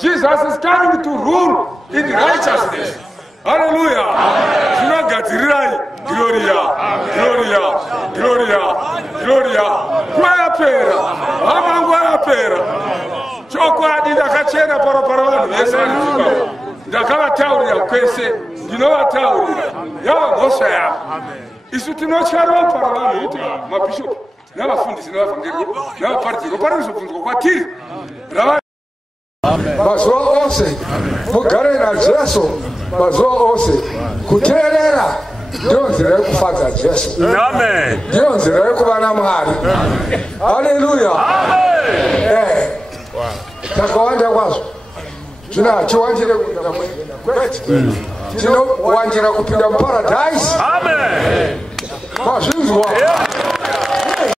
Jesus is coming to rule in righteousness. Hallelujah. Gloria, Gloria, Gloria, Gloria. Guayapera, Guayapera. Chokwa dida kachena paraparano. Yes, I know. Dakala tauria, kwese, dinoa tauria. Yawa gosaya. Isutino charo parano. Ma bishop. Never fundis, never fundis, never party. Parano fungo kwa tiri. Bazwa ose, mugare na Jesu, bazwa ose, kuterera, dionzire kufaza Jesu. Amen. Dionzire kubana mahali. Hallelujah. Amen. Takawanda kwazo. China chiwanjire kupinda mwezi. Chino wanjira kupinda paradise. Amen. Mazunzwa.